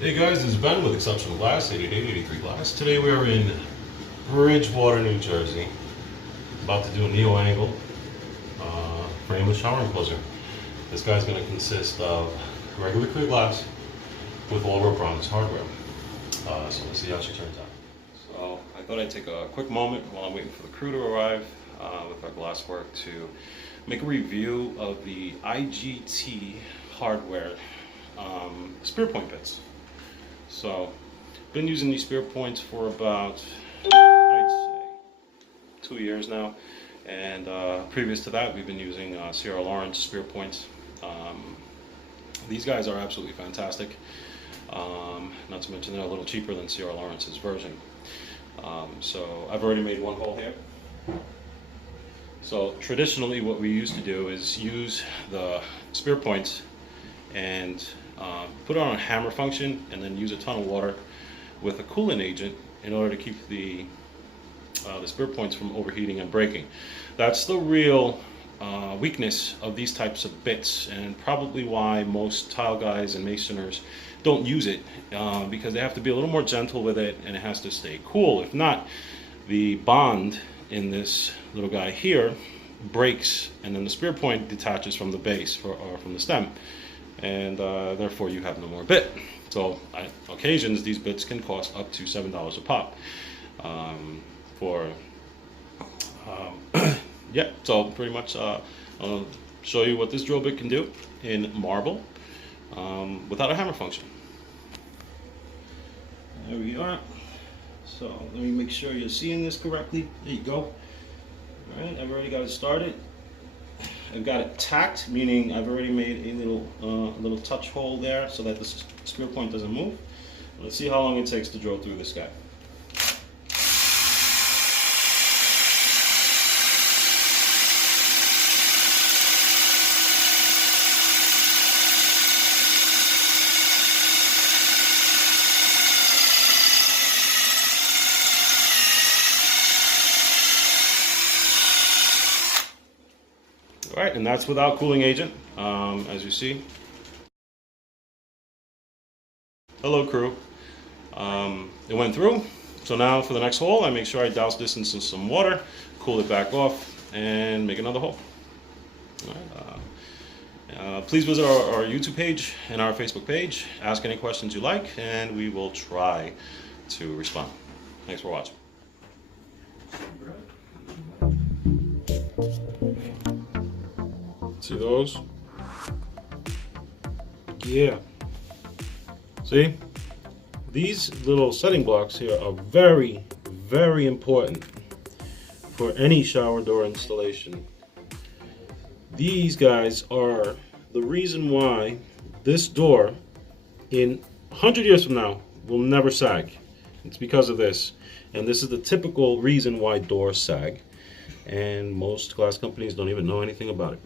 Hey guys, this is Ben with Exceptional Glass, 8883 Glass. Today we are in Bridgewater, New Jersey. About to do a Neoangle frameless shower enclosure. This guy's going to consist of regular clear glass with all rubber bronze hardware. So let's see how she turns out. So I thought I'd take a quick moment while I'm waiting for the crew to arrive with our glass work to make a review of the IGT hardware spearpoint bits. So, been using these spear points for about, I'd say, 2 years now. And previous to that, we've been using Sierra Lawrence spear points. These guys are absolutely fantastic. Not to mention they're a little cheaper than Sierra Lawrence's version. So, I've already made one hole here. So, traditionally what we used to do is use the spear points and put it on a hammer function and then use a ton of water with a coolant agent in order to keep the spear points from overheating and breaking. That's the real weakness of these types of bits, and probably why most tile guys and masoners don't use it, because they have to be a little more gentle with it and it has to stay cool. If not, the bond in this little guy here breaks and then the spear point detaches from the base or from the stem, and therefore you have no more bit. So on occasions these bits can cost up to $7 a pop. Yeah, so pretty much I'll show you what this drill bit can do in marble without a hammer function. There we are. So let me make sure you're seeing this correctly. There you go. Alright, I've already got it started. I've got it tacked, meaning I've already made a little touch hole there so that the spear point doesn't move. Let's see how long it takes to drill through this guy. All right, and that's without cooling agent, as you see. Hello, crew. It went through. So now for the next hole, I make sure I douse this in some water, cool it back off, and make another hole. All right, please visit our YouTube page and our Facebook page. Ask any questions you like, and we will try to respond. Thanks for watching. See those? Yeah. See? These little setting blocks here are very, very important for any shower door installation. These guys are the reason why this door in 100 years from now will never sag. It's because of this. And this is the typical reason why doors sag. And most glass companies don't even know anything about it.